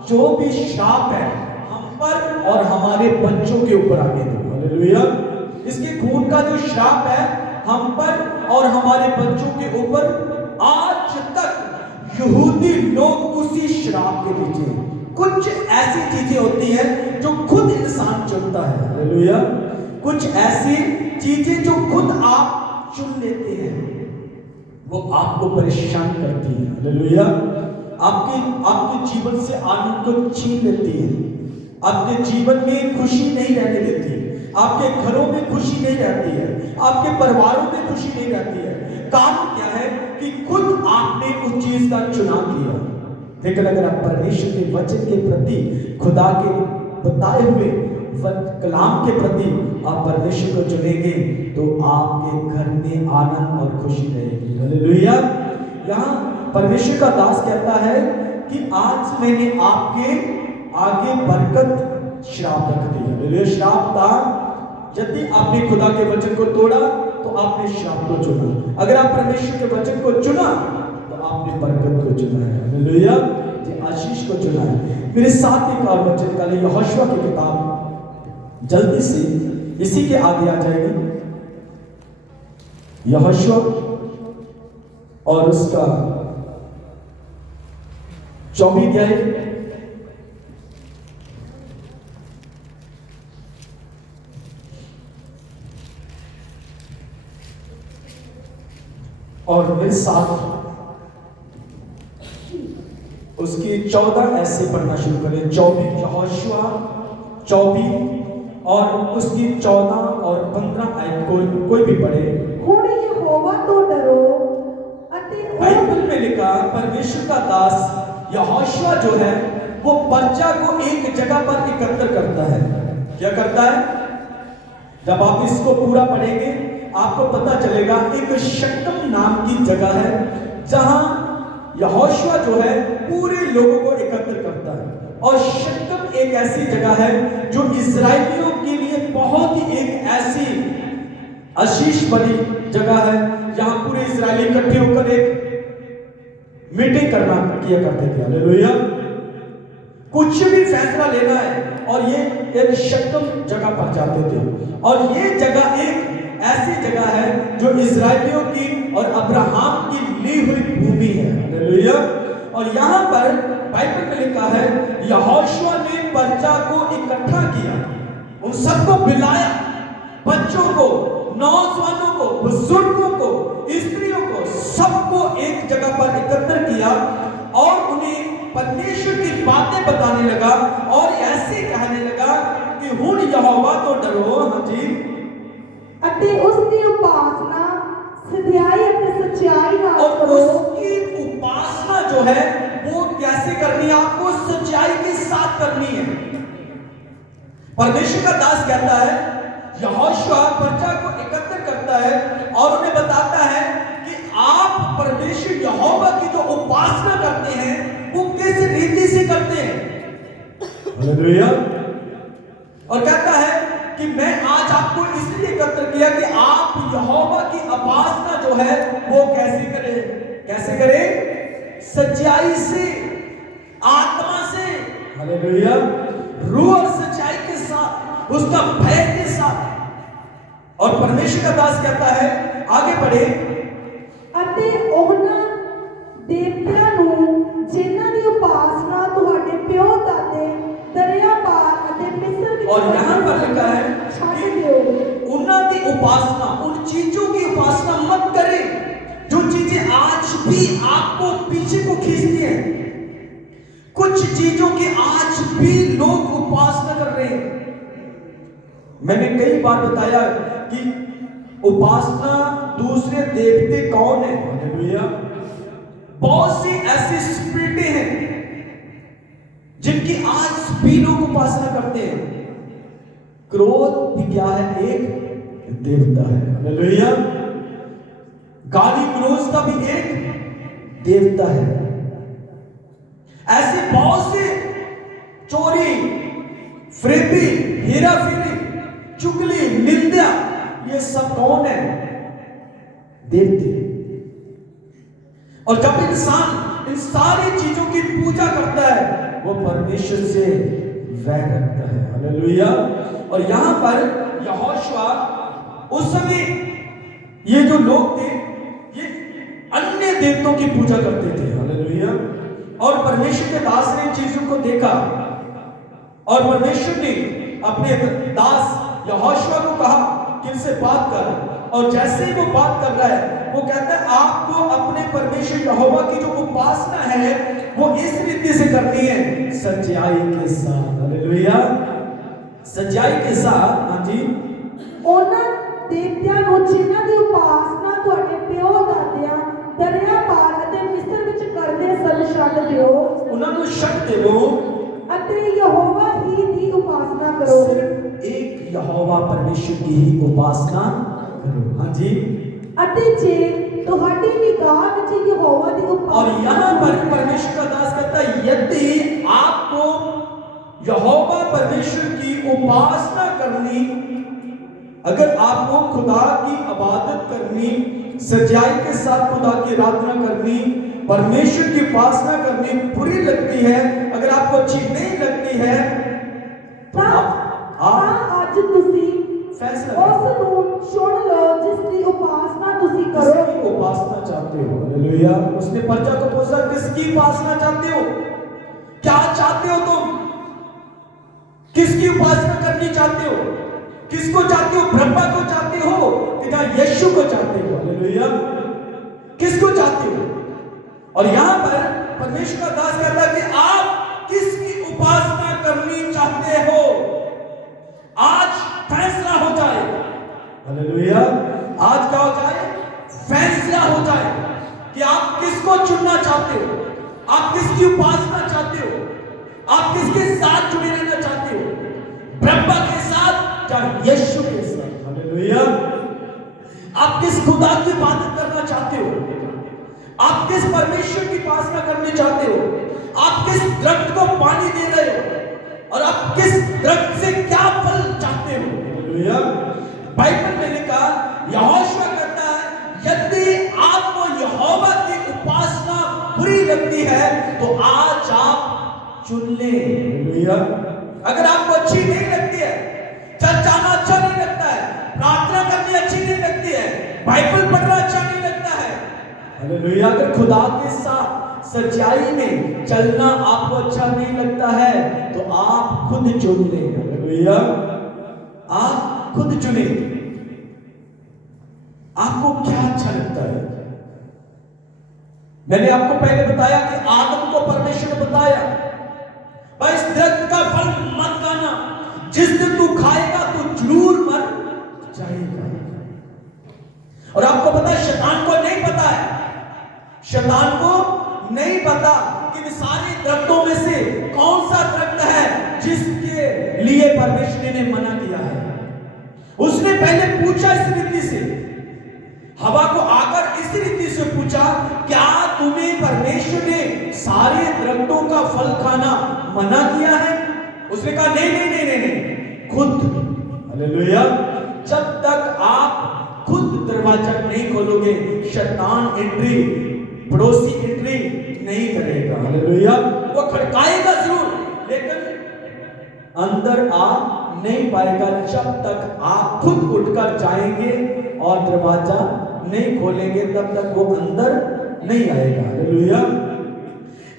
जो भी श्राप है हम पर और हमारे बच्चों के ऊपर आने दो। हालेलुया। इसके खून का जो श्राप है हम पर और हमारे बच्चों के ऊपर, आज तक यहूदी लोग उसी श्राप के नीचे। कुछ ऐसी चीजें होती हैं जो खुद इंसान चुनता है। हालेलुया। कुछ ऐसी चीजें जो खुद आप चुन लेते हैं वो आपको परेशान करती है। हालेलुया। आपके जीवन से आनंद को छीन लेती है, आपके जीवन में खुशी नहीं रहने देती, आपके घरों में खुशी नहीं रहती है, आपके परिवारों में खुशी नहीं रहती है। कारण क्या है कि खुद आपने उस चीज का चुनाव किया। लेकिन अगर आप परमेश्वर के वचन के प्रति, खुदा के बताए हुए कलाम के प्रति आप परमेश्वर को चुनेंगे तो आपके घर में आनंद और खुशी रहेगी। हालेलुया। यहाँ परमेश्वर का दास कहता है कि आज मैंने आपके आगे बरकत श्राप रख दी। हालेलुया। श्राप था यदि आपने खुदा के वचन को तोड़ा तो आपने श्राप को चुना, अगर आप परमेश्वर के वचन को चुना तो आपने बरकत को चुना है। हालेलुया। ये आशीष को चुना है। मेरे साथ एक और वचन निकालिए, यहोशुआ की किताब, जल्दी से इसी के आगे आ जाएगी, यहोशुआ और उसका 24 अध्याय और मेरे साथ उसकी 14 ऐसे पढ़ना शुरू करें। 24 यहोशुआ 24 और उसकी 14 और 15 आयत कोई भी पढ़े। हुण यहोवा तो डरो अते बाइबल में लिखा परमेश्वर का दास यहोशुआ जो है वो प्रजा को एक जगह पर एकत्र करता है। क्या करता है? जब आप इसको पूरा पढ़ेंगे आपको पता चलेगा एक शक्कम नाम की जगह है जहां यहोशुआ जो है पूरे लोगों को एकत्र करता है। और शक्कम एक ऐसी जगह है जो इजरायलियों के लिए बहुत ही एक ऐसी आशीष भरी जगह है जहां पूरे इजरायली इकट्ठे होकर एक मीटिंग करना किया करते थे। हालेलुया। कुछ भी फैसला लेना है और ये एक शक्कम जगह पर जाते थे। और ये जगह एक ऐसी जगह है जो इजरायलियों की और अब्राहम की ली हुई भूमि है। हालेलुया। और यहाँ पर बाइबल में लिखा है यहोशुआ ने प्रजा को इकट्ठा किया, उन सबको बुलाया, बच्चों को, नौजवानों को, बुजुर्गों को, स्त्रियों को, सबको एक जगह पर एकत्र किया और उन्हें परमेश्वर की बातें बताने लगा और ऐसे कहने लगा कि हुण यहोवा तो डरो। हाँ जी, ਅਤੇ ਉਸ ਦੀ ਉਪਾਸਨਾ ਸਧਿਆਈ ਅਤੇ ਸੱਚਾਈ ਨਾਲ और ਕਰੋ। उसकी उपासना जो है वो कैसे करनी है? आपको सच्चाई के साथ करनी है। परमेश्वर का दास कहता है, यहोशुआ प्रजा को एकत्र करता है और उन्हें बताता है कि आप परमेश्वर यहोवा की जो उपासना करते हैं वो किस रीति से करते हैं। हालेलुया। और कहता है कि मैं आज आपको इसलिए एकत्र किया कि आप यहोवा की उपासना जो है वो कैसे करें? कैसे करें? सच्चाई से, आत्मा से, हालेलुया, रूह और सच्चाई के साथ, उसका भय के साथ। और परमेश्वर का दास कहता है, आगे बढ़े, ਅਤੇ ਉਹਨਾਂ ਦੇਵਤਿਆਂ ਨੂੰ ਜਿਨ੍ਹਾਂ ਦੀ ਉਪਾਸਨਾ ਤੁਹਾਡੇ ਪਿਓ ਦਾਦੇ ਦਰਿਆ ਪਾਰ ਅਤੇ ਮਿਸਰ ਵਿੱਚ और यहाँ पर लिखा है ਛੱਡ कि ਦਿਓ। उन्नति उपासना, उन चीजों की उपासना मत करें जो चीजें आज भी आपको पीछे को खींचती हैं। कुछ चीजों की आज भी लोग उपासना कर रहे हैं। मैंने कई बार बताया कि उपासना दूसरे देवते कौन है। हालेलुया। बहुत सी ऐसी स्पिरिटें हैं जिनकी आज भी लोग उपासना करते हैं। क्रोध भी क्या है? एक देवता है। हालेलुया। गाली गलौज का भी एक देवता है। ऐसे बहुत से चोरी, फरेबी, हेरा फेरी, चुगली, निंदा, ये सब कौन है? देवते। और जब इंसान इन सारी चीजों की पूजा करता है वो परमेश्वर से वैर रखता है। हालेलुया। और यहां पर यहोशुआ, उस समय ये जो लोग थे ये अन्य देवताओं की पूजा करते थे। हालेलुया। और परमेश्वर के दास ने चीजों को देखा और परमेश्वर ने अपने दास यहोशुआ को कहा कि इनसे बात कर। और जैसे ही वो बात कर रहा है वो कहता है आपको अपने परमेश्वर यहोवा की जो उपासना है वो इस रीति से करनी है, सच्चाई के साथ। हालेलुया। सच्चाई के साथ। हाँ जी। ਉਹਨਾਂ ਦੇਵਤਿਆਂ ਨੂੰ ਜਿਨ੍ਹਾਂ ਦੀ ਉਪਾਸਨਾ ਤੁਹਾਡੇ ਪਿਓ ਦਾਦਿਆਂ ਦਰਿਆ ਪਾਰ ਅਤੇ ਮਿਸਰ ਵਿੱਚ ਕਰਦੇ ਸਨ ਛੱਡ ਦਿਓ। ਉਹਨਾਂ ਨੂੰ ਛੱਡ ਦੇਵੋ ਅਤੇ ਯਹੋਵਾ ਹੀ ਦੀ ਉਪਾਸਨਾ ਕਰੋ। सिर्फ एक यहोवा परमेश्वर की ही उपासना करो। हाँ जी। ਅਤੇ ਜੇ ਤੁਹਾਡੀ ਨਿगाह ਵਿੱਚ ਯਹੋਵਾ ਦੀ और ਉਪਾਸਨਾ यहाँ पर परमेश्वर का दास कहता है यदि आपको यहोवा परमेश्वर की उपासना करनी, अगर आपको खुदा की इबादत करनी, सच्चाई के साथ खुदा की आराधना करनी, परमेश्वर की उपासना करनी बुरी लगती है, अगर आपको अच्छी नहीं लगती है तो आप ਅੱਜ ਤੁਸੀਂ फैसला ਉਸ ਨੂੰ ਚੁਣ ਲਓ ਜਿਸ ਦੀ ਉਪਾਸਨਾ ਤੁਸੀਂ ਕਰੋ। किसकी उपासना चाहते हो। हालेलुया। उसने प्रजा को पूछा किसकी उपासना चाहते हो? क्या चाहते हो तुम? किसकी उपासना करनी चाहते हो? किसको चाहते हो? ब्रह्मा को चाहते हो कि क्या यीशु को चाहते हो? हालेलुया। किसको चाहते हो? और यहां पर परमेश्वर का दास कहता है कि आप किसकी उपासना करनी चाहते हो? आज फैसला हो जाए। हालेलुया। आज क्या हो जाए? फैसला हो जाए कि आप किसको चुनना चाहते हो, आप किसकी उपासना चाहते हो, आप किसके साथ जुड़े रहना चाहते हो, ब्रह्मा के साथ या यीशु के साथ। हालेलुया। आप किस खुदा की इबादत करना चाहते हो, आप किस परमेश्वर की उपासना करनी चाहते हो, आप किस दरख्त को पानी दे रहे हो और आप किस दरख्त से क्या फल चाहते हो। हालेलुया। बाइबल में लिखा, यहोशुआ कहता है यदि आपको यहोवा की उपासना बुरी लगती है तो आज आप चुन ले। हालेलुया। अगर आपको अच्छी नहीं लगती है, चर्च जाना अच्छा नहीं लगता है, प्रार्थना करनी अच्छी नहीं लगती है, बाइबल पढ़ना अच्छा नहीं लगता है, हालेलुया, अगर खुदा के साथ सच्चाई में चलना आपको अच्छा नहीं लगता है तो आप खुद चुन ले। हालेलुया। आप खुद चुने। आपको क्या अच्छा लगता है? मैंने आपको पहले बताया कि आदम को परमेश्वर ने बताया भाई इस दरख्त का फल मत खाना, जिस दिन तू खाएगा तो जरूर मर जाएगा। और आपको पता है शैतान को नहीं पता है, शैतान को नहीं पता कि इन सारे दरख्तों में से कौन सा दरख्त है जिसके लिए परमेश्वर ने मना किया है। उसने पहले पूछा इस रीति से, हवा को आकर इस रीति से पूछा, क्या तुम्हें परमेश्वर ने सारे दरख्तों का फल खाना मना किया है? उसने कहा नहीं नहीं नहीं नहीं नहीं, खुद। हालेलुया। जब तक आप खुद दरवाजा नहीं खोलोगे शैतान एंट्री, पड़ोसी एंट्री नहीं करेगा। हालेलुया। वो खड़काएगा जरूर लेकिन अंदर आ नहीं पाएगा जब तक आप खुद उठकर जाएंगे और दरवाजा नहीं खोलेंगे, तब तक वो अंदर नहीं आएगा। हालेलुया।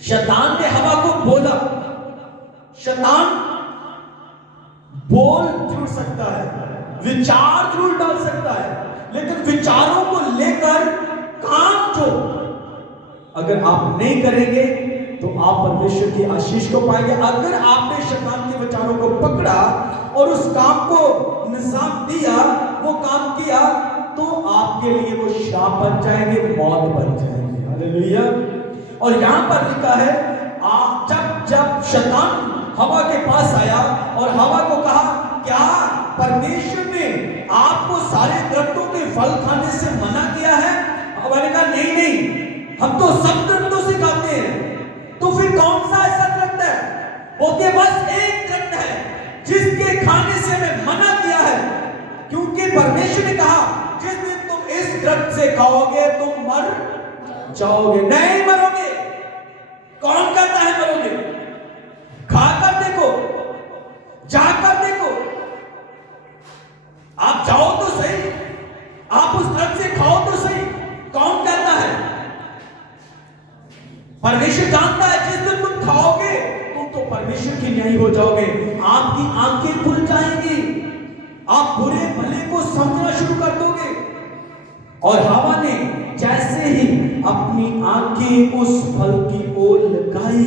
शैतान ने हवा को बोला, शैतान बोल जरूर सकता है, विचार जरूर डाल सकता है, लेकिन विचारों को लेकर काम जो अगर आप नहीं करेंगे तो आप परमेश्वर की आशीष को पाएंगे। अगर आपने शैतान के विचारों को पकड़ा और उस काम को निजाम दिया, वो काम किया, तो आपके लिए वो श्राप बन जाएंगे, मौत बन जाएंगे। हालेलुया। और यहां पर लिखा है जब शैतान हवा के पास आया और हवा को कहा, क्या परमेश्वर ने आपको सारे दरख्तों के फल खाने से मना किया है? हवा ने कहा नहीं नहीं, हम तो सब दरख्तों से खाते हैं। तो फिर कौन सा ऐसा दरख्त है? बोलते बस एक दरख्त है जिसके खाने से हमें मना किया है, क्योंकि परमेश्वर ने कहा जिस दिन तुम इस दरख्त से खाओगे तुम मर जाओगे। नहीं मरोगे। कौन कहता है मरोगे? खाकर देखो, जाकर देखो, आप जाओ तो सही, आप उस दरख्त से खाओ तो सही। कौन कहता है? परमेश्वर जानता है जिस दिन तुम खाओगे तुम तो परमेश्वर की न्याय हो जाओगे, आपकी आंखें खुल जाएंगी, आप बुरे भले को समझना शुरू कर दोगे। और हवा ने जैसे ही अपनी आंखें उस फल की ओर लगाई,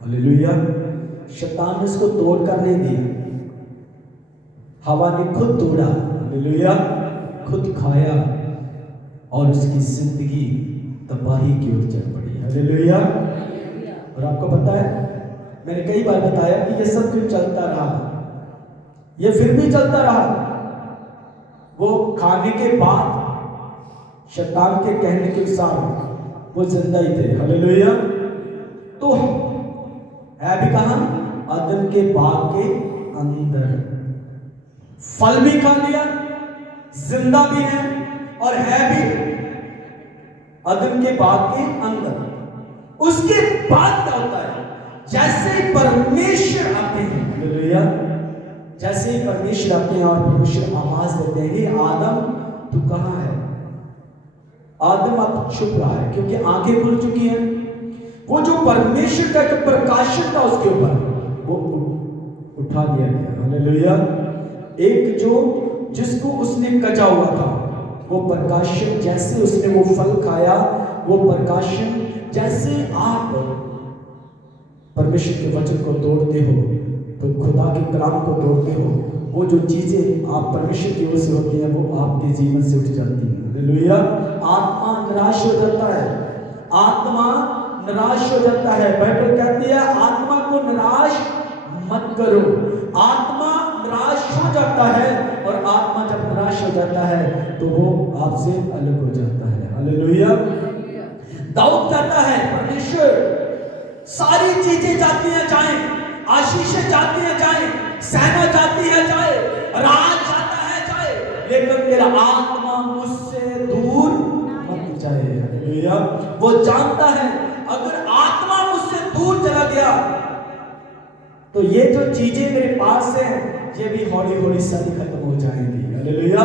हालेलुया, शैतान ने इसको तोड़ कर नहीं दिया, हवा ने खुद तोड़ा। हालेलुया। खुद खाया और उसकी जिंदगी तबाही की ओर चल पड़ी। हालेलुया। और आपको पता है मैंने कई बार बताया कि ये सब क्यों चलता रहा, ये फिर भी चलता रहा। वो खाने के बाद शैतान के कहने के अनुसार वो जिंदा ही थे। हालेलुया। तो है भी कहां? अदन के बाग के अंदर फल भी खा लिया, जिंदा भी है और है भी अदन के बाग के अंदर। उसके बाद क्या होता है? जैसे ही परमेश्वर आते हैं, हालेलुया, जैसे ही परमेश्वर आते हैं और परमेश्वर आवाज देते हैं, हे आदम तू कहां है? आदम अब छुप रहा है क्योंकि आंखें खुल चुकी हैं। वो जो परमेश्वर का एक प्रकाशन था उसके ऊपर वो उठा लिया गया। हालेलुया। एक जो जिसको उसने कचा हुआ था वो प्रकाशन, जैसे उसने वो फल खाया, वो प्रकाशन, जैसे आप परमेश्वर के वचन को तोड़ते हो तो खुदा के कलाम को तोड़ते हो, वो जो चीजें आप परमेश्वर की ओर से होती हैं वो आपके जीवन से उठ जाती है। हालेलुया। आत्मा निराश हो जाता है, आत्मा निराश हो जाता है। बाइबल कहती है आत्मा को निराश मत करो। आत्मा निराश हो जाता है और आत्मा जब निराश हो जाता है तो वो आपसे अलग हो जाता है। हालेलुया। दाऊद कहता है परमेश्वर सारी चीजें जाती हैं जाएं, आशीषें जाती हैं जाएं, सेना जाती है जाए, राज जाता है जाए, लेकिन तेरा आत्मा मुझसे दूर मत जाए। हालेलुया। वो जानता है अगर आत्मा मुझसे दूर चला गया तो ये जो चीजें मेरे पास है ये भी हौली हौली सारी खत्म हो जाएंगी। हालेलुया।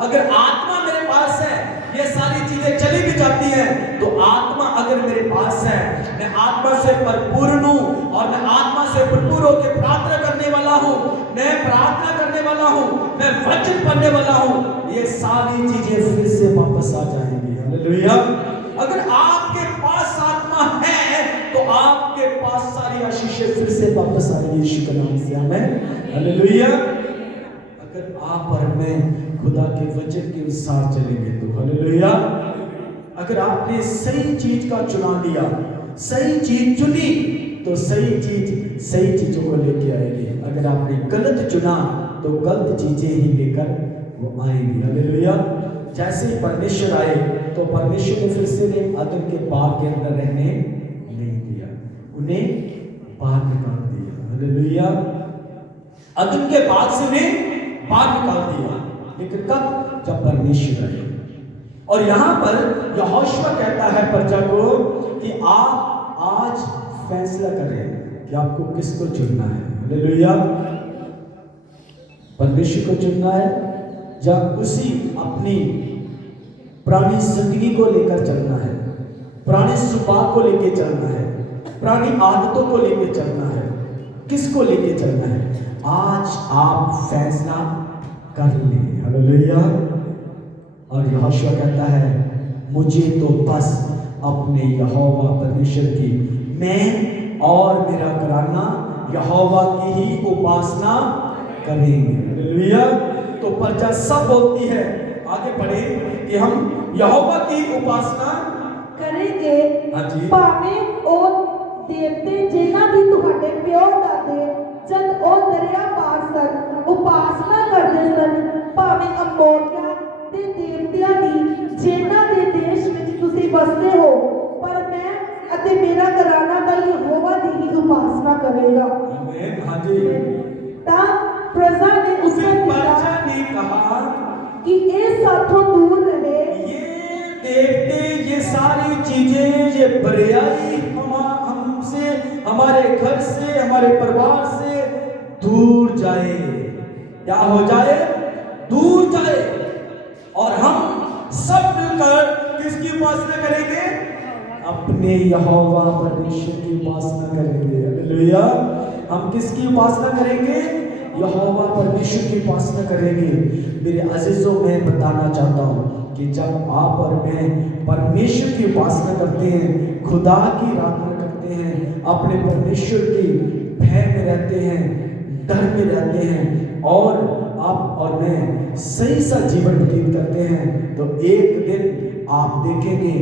अगर आत्मा मेरे पास है ये सारी चीजें चली भी जाती हैं, तो आत्मा अगर मेरे पास है, मैं आत्मा से परिपूर्ण हूं और मैं आत्मा से भरपूर होकर प्रार्थना करने वाला हूं, मैं प्रार्थना करने वाला हूं, मैं वचन पढ़ने वाला हूं, ये सारी चीजें फिर से वापस आ जाएंगी। हालेलुया। अगर आपके पास आत्मा है तो आपके पास सारी आशीषें फिर से वापस आएंगी यीशु के नाम से। आमीन। हालेलुया। अगर आप और मैं खुदा के वचन के अनुसार चलेंगे तो हालेलुया। अगर आपने सही चीज का चुनाव लिया, सही चीज चुनी, तो सही चीज सही चीजों को लेके आएगी। अगर आपने गलत चुना तो गलत चीजें ही लेकर वो आएंगी। हालेलुया। जैसे ही परमेश्वर आए तो परमेश्वर ने फिर से आदम के बाग के अंदर रहने नहीं दिया, उन्हें बाहर निकाल दिया। हालेलुया। आदम के बाग से उन्हें बाहर निकाल दिया, लेकिन कब? जब परमेश्वर आए। और यहां पर यहोशुआ कहता है प्रजा को कि आप आज फैसला करें कि आपको किसको चुनना है। हालेलुया। परमेश्वर को चुनना है या उसी अपनी पुरानी जिंदगी को लेकर चलना है, पुराने स्वभाव को लेकर चलना है, पुरानी आदतों को लेकर चलना है, किसको लेकर चलना है? आज आप फैसला कर लें। हालेलुया। और यहोशुआ कहता है मुझे तो बस अपने यहोवा परमेश्वर की, मैं और मेरा घराना यहोवा की ही उपासना करेंगे। हालेलुया। तो प्रजा सब बोलती है, आगे बढ़े, कि हम यहोवा की उपासना करेंगे। हाँ जी। भावें ਉਹ ਦੇਵਤੇ ਜਿਨ੍ਹਾਂ ਦੀ ਤੁਹਾਡੇ ਪਿਓ ਦਾਦੇ ਜਦ ਉਹ ਦਰਿਆ ਪਾਰ ਸਨ ਉਪਾਸਨਾ ਕਰਦੇ ਸਨ, ਭਾਵੇਂ ਅਮੋਰੀਆ ਦੇ ਦੇਵਤਿਆਂ ਦੀ ਜਿਨ੍ਹਾਂ ਦੇ ਦੇਸ਼ ਵਿੱਚ ਤੁਸੀਂ ਵਸਦੇ ਹੋ, ਪਰ ਮੈਂ ਅਤੇ ਮੇਰਾ ਘਰਾਨਾ ਤਾਂ ਯਹੋਵਾ ਦੀ ਹੀ ਉਪਾਸਨਾ ਕਰੇਗਾ। आमीन। हाँ जी। ਤਾਂ प्रजा ने उसे उसे प्रजा ने कहा कि ये साथों दूर रहे, ये देवते, ये सारी चीजें, ये बुराई हमसे, हमारे घर से, हमारे परिवार से दूर जाए। क्या हो जाए? दूर जाए। और हम सब मिलकर किसकी उपासना करेंगे? अपने यहोवा परमेश्वर की उपासना करेंगे। हालेलुया। हम किसकी उपासना करेंगे? यहोवा परमेश्वर की उपासना करेंगे। मेरे अजीजों, मैं बताना चाहता हूँ कि जब आप और मैं परमेश्वर की उपासना करते हैं, खुदा की आराधना करते हैं, अपने परमेश्वर की भय में रहते हैं, डर में रहते हैं, और आप और मैं सही सा जीवन व्यतीत करते हैं, तो एक दिन आप देखेंगे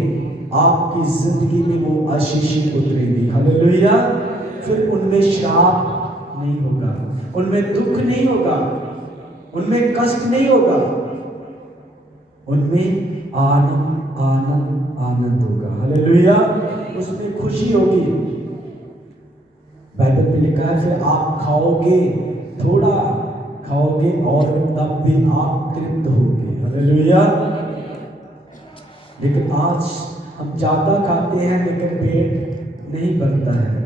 आपकी जिंदगी में वो आशीषें उतरेंगी। हालेलुया। फिर उनमें श्राप नहीं होगा, उनमें दुख नहीं होगा, उनमें कष्ट नहीं होगा, उनमें आनंद आनंद आनंद होगा। हालेलुया। उसमें खुशी होगी। बाइबल में लिखा है फिर आप खाओगे, थोड़ा खाओगे और तब भी आप तृप्त होगे। हालेलुया। लेकिन आज हम ज्यादा खाते हैं लेकिन पेट नहीं भरता है।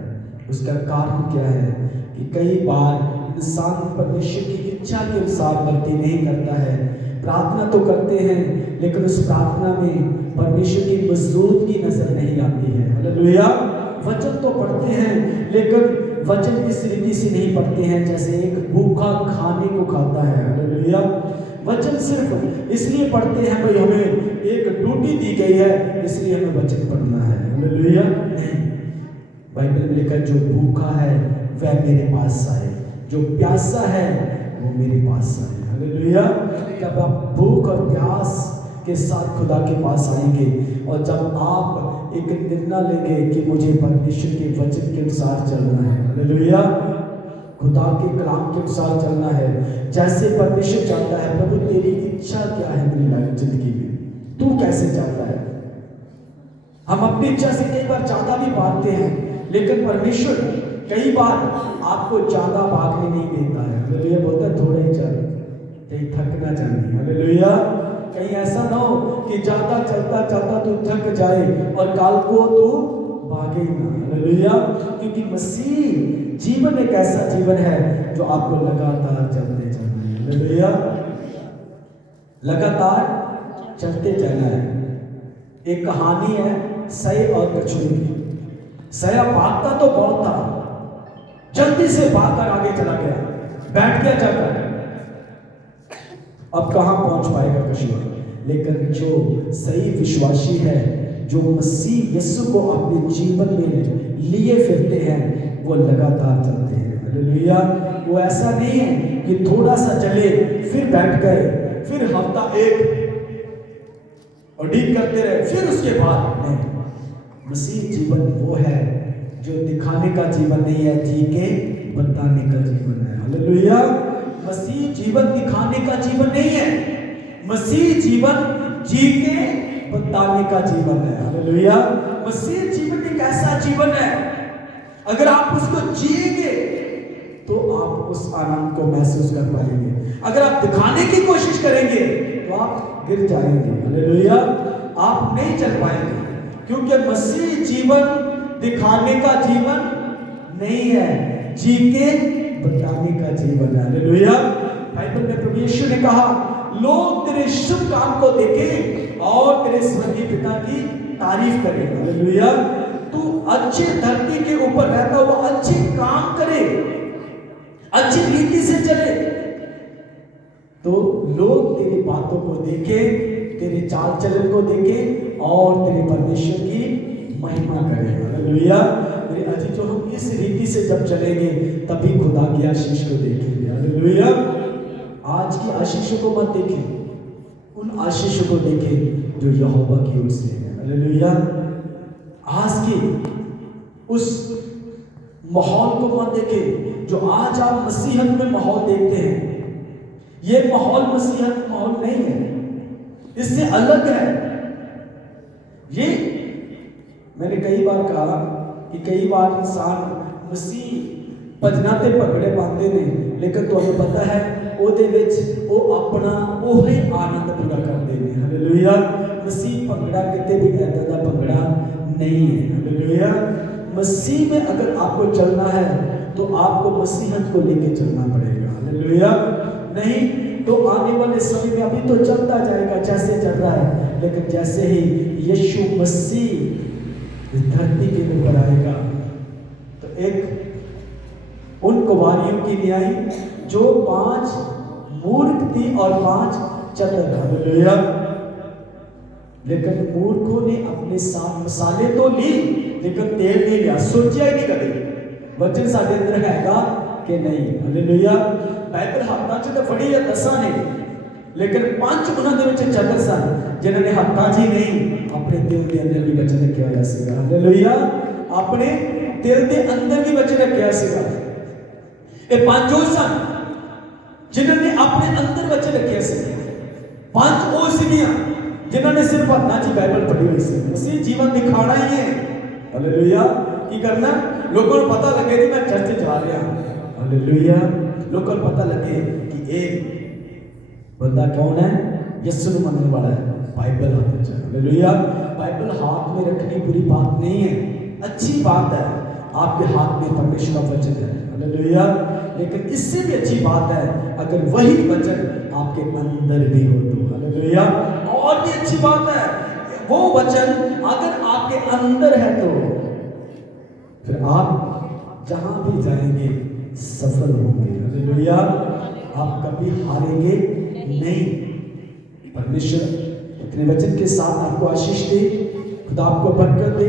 उसका कारण क्या है कि कई बार इंसान परमेश्वर की इच्छा के अनुसार भक्ति नहीं करता है। प्रार्थना तो करते हैं लेकिन उस प्रार्थना में परमेश्वर की मौजूदगी नजर नहीं आती है। हालेलुया। वचन तो पढ़ते हैं लेकिन वचन इस रीति से नहीं पढ़ते हैं जैसे एक भूखा खाने को खाता है। हालेलुया। वचन सिर्फ इसलिए पढ़ते हैं भाई हमें एक ड्यूटी दी गई है इसलिए हमें वचन पढ़ना है। हालेलुया। नहीं, बाइबल में लिखा जो भूखा है वह मेरे पास आए, जो प्यासा है वो मेरे पास आए। हालेलुया। जब आप भूख और प्यास के साथ खुदा के पास आएंगे और जब आप एक निर्णय लेंगे कि मुझे परमेश्वर के वचन के अनुसार चलना है, हालेलुया, खुदा के कलाम के अनुसार चलना है, जैसे परमेश्वर चाहता है। प्रभु तेरी इच्छा क्या है मेरी लाइफ जिंदगी में, तू कैसे चाहता है। हम अपनी इच्छा से कई बार ज्यादा भी भागते हैं लेकिन परमेश्वर कई बार आपको ज्यादा भागने नहीं देता है। हालेलुया। बोलता है थोड़ा ही चल, कहीं थक ना जाए। हालेलुया। कहीं ऐसा ना हो कि ज्यादा चलता चलता तू थक जाए और काल को तू भागे ना। हालेलुया। क्योंकि मसीह जीवन एक ऐसा जीवन है जो आपको लगातार चलते जाना है। हालेलुया। लगातार चलते जाना है। एक कहानी है सय और कछुए की। सया भागता तो बहुत था, जल्दी से भागकर आगे चला गया, बैठ गया जाकर अब कहाँ पहुंच पाएगा कशुआ। लेकिन जो सही विश्वासी है, जो मसीह यीशु को अपने जीवन में लिए फिरते हैं, वो लगातार चलते हैं। हालेलुया। वो ऐसा नहीं है कि थोड़ा सा चले फिर बैठ गए, फिर हफ्ता एक उड़ीक करते रहे, फिर उसके बाद नहीं। मसीह जीवन वो है जो दिखाने का जीवन नहीं है, जी के बताने का जीवन है। हालेलुया। मसीह जीवन दिखाने का जीवन नहीं है, मसीह जीवन जी के बताने का जीवन है। हालेलुया। मसीह जीवन एक ऐसा जीवन है, अगर आप उसको जिएंगे तो आप उस आनंद को महसूस कर पाएंगे। अगर आप दिखाने की कोशिश करेंगे तो आप गिर जाएंगे। हालेलुया। आप नहीं चल पाएंगे, क्योंकि मसीह जीवन दिखाने का जीवन नहीं है, जी के बताने का जीवन है। हालेलुया। बाइबल में प्रभु यीशु ने कहा, लोग तेरे शुभ काम को देखें और तेरे स्वर्गीय पिता की तारीफ करें। हालेलुया। तू अच्छे धरती के ऊपर रहता हुआ अच्छे काम करे, अच्छी रीति से चले, तो लोग तेरी बातों को देखें, तेरे चाल चलन को देखें और तेरे परमेश्वर की महिमा करें। हालेलुया। मेरे अजीजों, हम इस रीति से जब चलेंगे तभी खुदा की आशीष को देखेंगे। हालेलुया। आज की आशीषों को मत देखें, उन आशीषों को देखें जो यहोवा की ओर से है। हालेलुया। आज की उस माहौल को मत देखें जो आज आप मसीहत में माहौल देखते हैं। ये माहौल मसीहत माहौल नहीं है, इससे अलग है। ये मैंने कई बार कहा कि कई बार इंसान मसीह भजना ते पगड़े पाते ने, लेकिन तुम्हें पता है ਉਹਦੇ ਵਿੱਚ ਉਹ ਆਪਣਾ ਉਹੀ ਆਨੰਦ ਪੂਰਾ ਕਰਦੇ ਨੇ। ਹਾਲੇਲੂਇਆ। मसीह भंगड़ा कितने भी कहता था भंगड़ा नहीं है। हालेलुया। मसीह में अगर आपको चलना है तो आपको मसीहत को लेके चलना पड़ेगा। हालेलुया। नहीं तो आने वाले समय में, अभी तो चलता जाएगा जैसे चल रहा है, लेकिन जैसे ही यीशु मसीह इस धरती के ऊपर आएगा तो एक उन कुमारियों की न्याय जो 5 मूर्ख थी और 5 चतुर। हालेलुया। लेकिन मूर्खों ने अपने साथ मसाले तो ली, लेकिन तेल नहीं लिया, सोचा ही नहीं कभी वचन साडे अंदर हैगा कि नहीं। हालेलुया। बाइबल हत्था च तो फड़ी है 10 ने, लेकिन 5 उन्हां दे विच चतुर सन जिन्हां ने हत्था जी नहीं अपने दिल के अंदर भी वचन रखिया होया सीगा। हालेलुया। अपने दिल के अंदर भी वचन रखिया सीगा। ये 5 ਉਹ सन जिन्हां ने अपने अंदर वचन रखिया सी। 5 ਉਹ ਸੀਗੀਆਂ जिन्हां ने सिर्फ हत्था च बाइबल पढ़ी हुई सी। मसीह जीवन दिखाना ही है। हालेलुया। की करना, लोगों को पता लगे कि मैं चर्च जा रहा हूं। हालेलुया। लोगों को पता लगे कि एक बंदा कौन है, यीशु को मानने वाला है, बाइबल हाथ में। हालेलुया। बाइबल हाथ में रखनी बुरी बात नहीं है, अच्छी बात है। आपके हाथ में परमेश्वर का वचन है। हालेलुया। लेकिन इससे भी अच्छी बात है अगर वही वचन आपके अंदर भी हो तो। हालेलुया। और भी अच्छी बात है वो वचन अगर आपके अंदर है तो फिर आप जहां भी जाएंगे सफल होंगे। हालेलुया। आप कभी हारेंगे नहीं। परमेश्वर अपने वचन के साथ आपको आशीष दे, खुदा आपको बरकत दे।